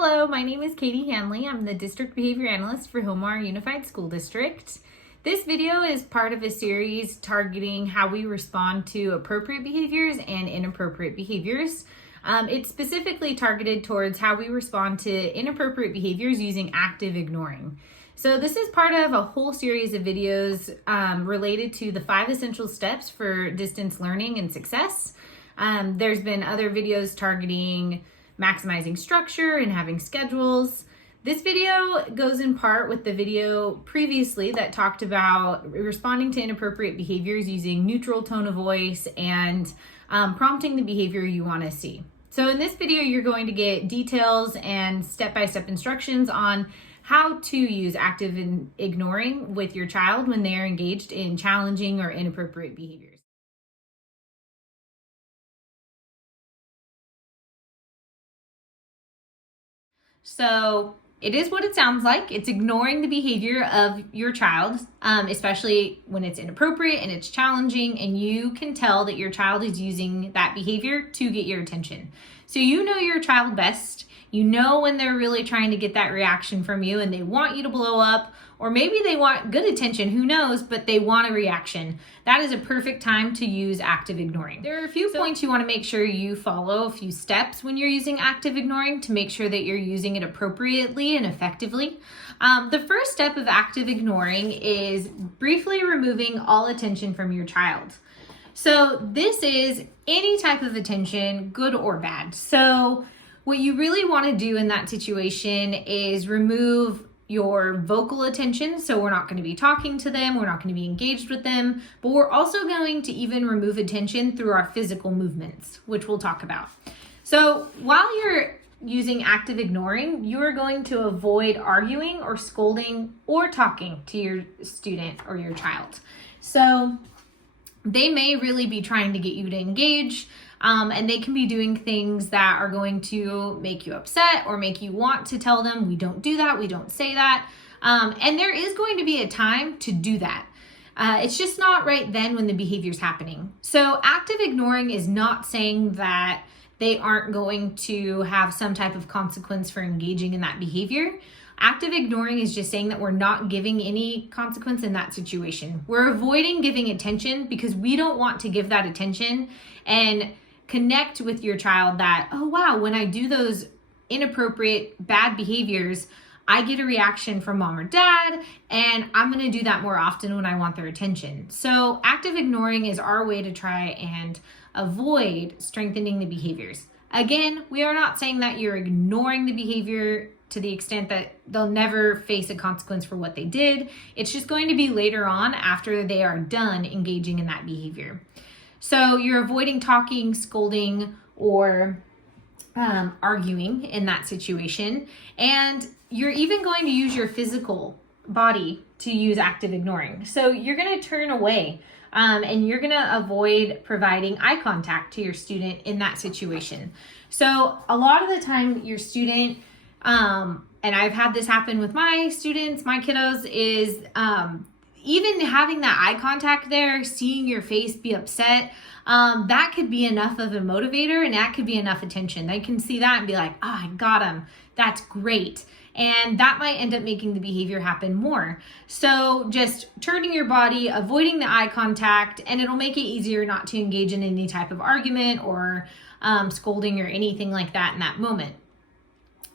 Hello, my name is KHandley. I'm the District Behavior Analyst for Hillmar Unified School District. This video is part of a series targeting how we respond to appropriate behaviors and inappropriate behaviors. It's specifically targeted towards how we respond to inappropriate behaviors using active ignoring. So this is part of a whole series of videos related to the 5 essential steps for distance learning and success. There's been other videos targeting maximizing structure and having schedules. This video goes in part with the video previously that talked about responding to inappropriate behaviors using neutral tone of voice and prompting the behavior you want to see. So in this video, you're going to get details and step-by-step instructions on how to use active ignoring with your child when they are engaged in challenging or inappropriate behaviors. So it is what it sounds like. It's ignoring the behavior of your child, especially when it's inappropriate and it's challenging, and you can tell that your child is using that behavior to get your attention. So you know your child best. You know when they're really trying to get that reaction from you and they want you to blow up, or maybe they want good attention, who knows, but they want a reaction. That is a perfect time to use active ignoring. There are a few points you want to make sure you follow, a few steps when you're using active ignoring to make sure that you're using it appropriately and effectively. The first step of active ignoring is briefly removing all attention from your child. So this is any type of attention, good or bad. So what you really want to do in that situation is remove your vocal attention. So we're not going to be talking to them, we're not going to be engaged with them, but we're also going to even remove attention through our physical movements, which we'll talk about. So while you're using active ignoring, you're going to avoid arguing or scolding or talking to your student or your child. So they may really be trying to get you to engage, and they can be doing things that are going to make you upset or make you want to tell them, we don't do that, we don't say that. And there is going to be a time to do that. It's just not right then when the behavior's happening. So active ignoring is not saying that they aren't going to have some type of consequence for engaging in that behavior. Active ignoring is just saying that we're not giving any consequence in that situation. We're avoiding giving attention because we don't want to give that attention and connect with your child that, oh wow, when I do those inappropriate bad behaviors, I get a reaction from mom or dad, and I'm going to do that more often when I want their attention. So active ignoring is our way to try and avoid strengthening the behaviors. Again, we are not saying that you're ignoring the behavior to the extent that they'll never face a consequence for what they did. It's just going to be later on after they are done engaging in that behavior. So you're avoiding talking, scolding, or arguing in that situation. And you're even going to use your physical body to use active ignoring. So you're going to turn away and you're going to avoid providing eye contact to your student in that situation. So a lot of the time your student, and I've had this happen with my students, my kiddos, is even having that eye contact there, seeing your face be upset, that could be enough of a motivator, and that could be enough attention. They can see that and be like, oh, I got him. That's great. And that might end up making the behavior happen more. So just turning your body, avoiding the eye contact, and it'll make it easier not to engage in any type of argument or scolding or anything like that in that moment.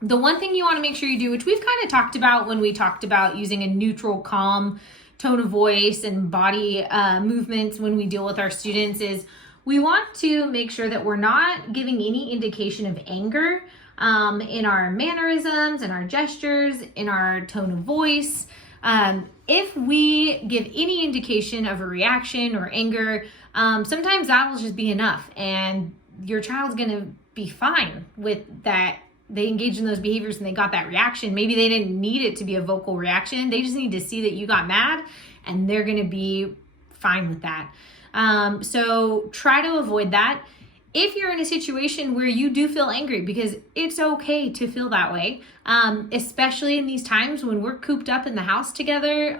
The one thing you want to make sure you do, which we've kind of talked about when we talked about using a neutral, calm tone of voice and body movements when we deal with our students, is we want to make sure that we're not giving any indication of anger in our mannerisms, in our gestures, in our tone of voice. If we give any indication of a reaction or anger, sometimes that will just be enough, and your child's going to be fine with that. They engaged in those behaviors and they got that reaction. Maybe they didn't need it to be a vocal reaction. They just need to see that you got mad, and they're going to be fine with that. So try to avoid that. If you're in a situation where you do feel angry, because it's okay to feel that way, especially in these times when we're cooped up in the house together,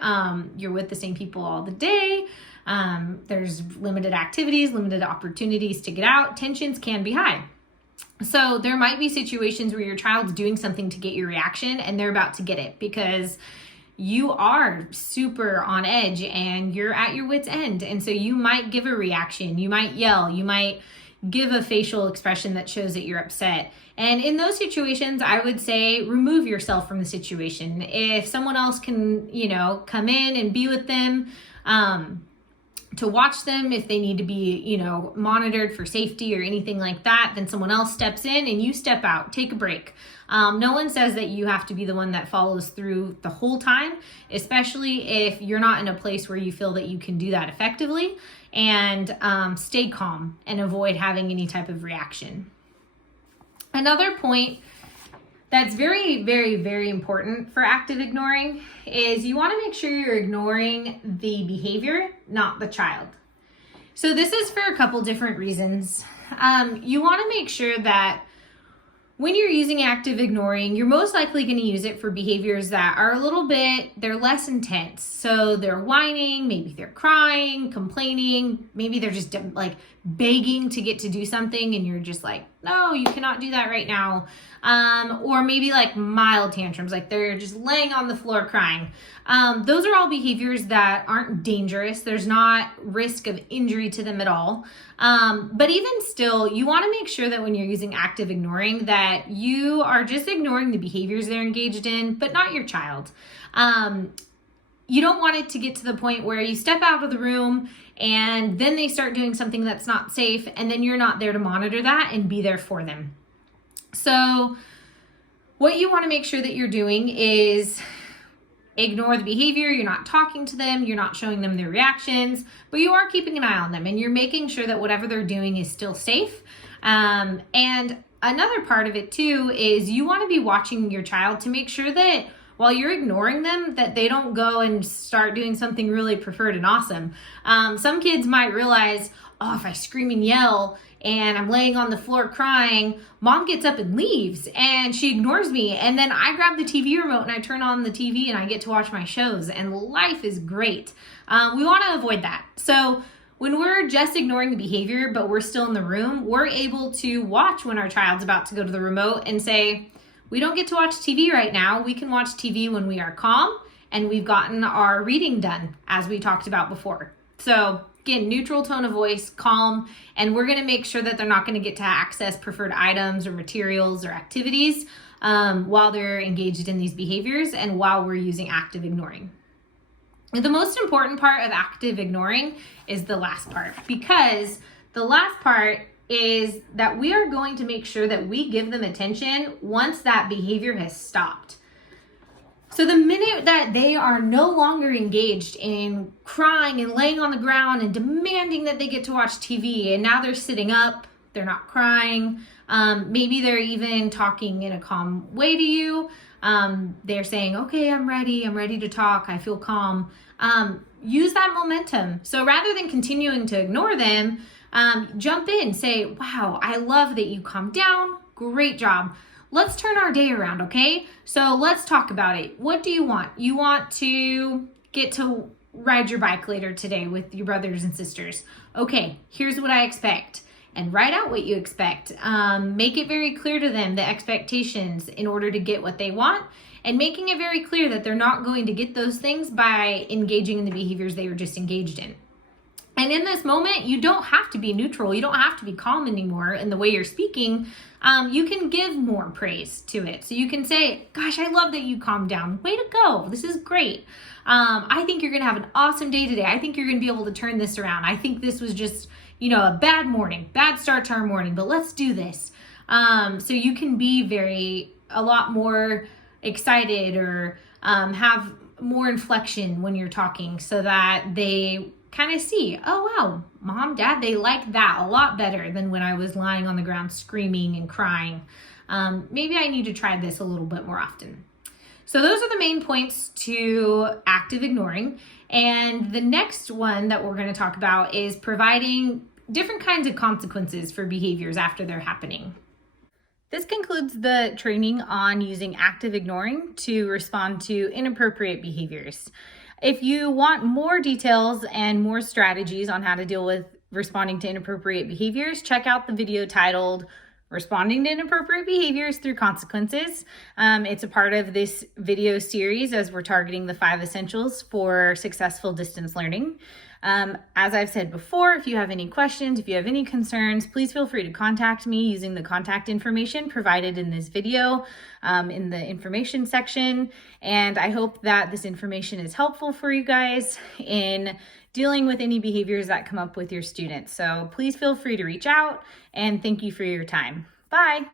you're with the same people all the day, there's limited activities, limited opportunities to get out, tensions can be high. So there might be situations where your child's doing something to get your reaction and they're about to get it because you are super on edge and you're at your wit's end. And so you might give a reaction, you might yell, you might give a facial expression that shows that you're upset. And in those situations, I would say remove yourself from the situation. If someone else can, come in and be with them, to watch them, if they need to be, monitored for safety or anything like that, then someone else steps in and you step out, take a break. No one says that you have to be the one that follows through the whole time, especially if you're not in a place where you feel that you can do that effectively, and stay calm and avoid having any type of reaction. Another point that's very, very, very important for active ignoring is you want to make sure you're ignoring the behavior, not the child. So this is for a couple different reasons. You want to make sure that when you're using active ignoring, you're most likely going to use it for behaviors that are a little bit, they're less intense. So they're whining, maybe they're crying, complaining, maybe they're just like begging to get to do something and you're just like, no, you cannot do that right now. Or maybe like mild tantrums, like they're just laying on the floor crying. Those are all behaviors that aren't dangerous. There's not risk of injury to them at all. But even still, you want to make sure that when you're using active ignoring that you are just ignoring the behaviors they're engaged in, but not your child. You don't want it to get to the point where you step out of the room and then they start doing something that's not safe and then you're not there to monitor that and be there for them. So what you want to make sure that you're doing is ignore the behavior. You're not talking to them. You're not showing them their reactions, but you are keeping an eye on them and you're making sure that whatever they're doing is still safe. And another part of it too is you want to be watching your child to make sure that while you're ignoring them, that they don't go and start doing something really preferred and awesome. Some kids might realize, oh, if I scream and yell and I'm laying on the floor crying, mom gets up and leaves and she ignores me. And then I grab the TV remote and I turn on the TV and I get to watch my shows and life is great. We want to avoid that. So when we're just ignoring the behavior, but we're still in the room, we're able to watch when our child's about to go to the remote and say, we don't get to watch TV right now. We can watch TV when we are calm and we've gotten our reading done, as we talked about before. So again, neutral tone of voice, calm, and we're going to make sure that they're not going to get to access preferred items or materials or activities while they're engaged in these behaviors and while we're using active ignoring. The most important part of active ignoring is the last part, because the last part is that we are going to make sure that we give them attention once that behavior has stopped. So the minute that they are no longer engaged in crying and laying on the ground and demanding that they get to watch TV, and now they're sitting up, they're not crying, maybe they're even talking in a calm way to you, they're saying, okay, I'm ready to talk, I feel calm. Use that momentum. So rather than continuing to ignore them, jump in, say, wow, I love that you calmed down. Great job. Let's turn our day around, okay? So let's talk about it. What do you want? You want to get to ride your bike later today with your brothers and sisters. Okay, here's what I expect. And write out what you expect. Make it very clear to them the expectations in order to get what they want, and making it very clear that they're not going to get those things by engaging in the behaviors they were just engaged in. And in this moment, you don't have to be neutral. You don't have to be calm anymore in the way you're speaking. You can give more praise to it. So you can say, gosh, I love that you calmed down. Way to go. This is great. I think you're going to have an awesome day today. I think you're going to be able to turn this around. I think this was just, a bad morning, bad start to our morning, but let's do this. So you can be a lot more excited or have more inflection when you're talking so that they kind of see, oh wow, mom, dad, they like that a lot better than when I was lying on the ground screaming and crying. Maybe I need to try this a little bit more often. So those are the main points to active ignoring. And the next one that we're going to talk about is providing different kinds of consequences for behaviors after they're happening. This concludes the training on using active ignoring to respond to inappropriate behaviors. If you want more details and more strategies on how to deal with responding to inappropriate behaviors, check out the video titled responding to inappropriate behaviors through consequences. It's a part of this video series as we're targeting the 5 essentials for successful distance learning. As I've said before, if you have any questions, if you have any concerns, please feel free to contact me using the contact information provided in this video in the information section. And I hope that this information is helpful for you guys in dealing with any behaviors that come up with your students. So please feel free to reach out, and thank you for your time. Bye.